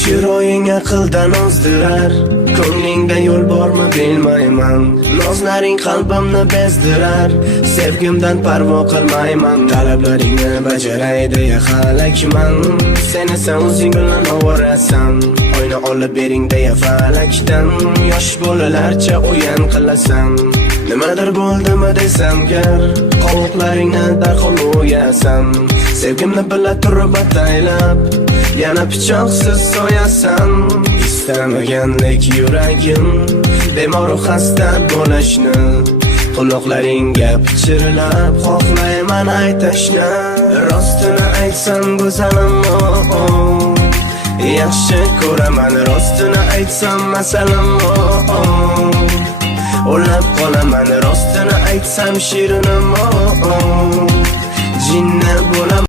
Chiroying aqldan ozdirar, ko'nglingda yo'l bormi bilmayman. Nozlaring qalbimni bezdirar, sevgimdan parvo qilmayman. Talablaringni bajaray deya halakman, sen esa o'zing bilan ovorasan. Oyna olib bering deya falakdan, yosh bolalarcha o'yin qilasan. Nimadir bo'ldimi desam gar, qovoqlaringni darhol o'yasan. Sevgimni bila turib ataylab, yana pichoqsiz so'yasan. Istamagandek yuragim bemor xasta bo'lishni, quloqlaringga pichirlab xohlayman aytishni. Rostini aytsam go'zalim, yaxshi ko'raman. Rostini aytsam masalan, o'lab qolaman. Rostini aytsam shirinim, jinni bo'laman.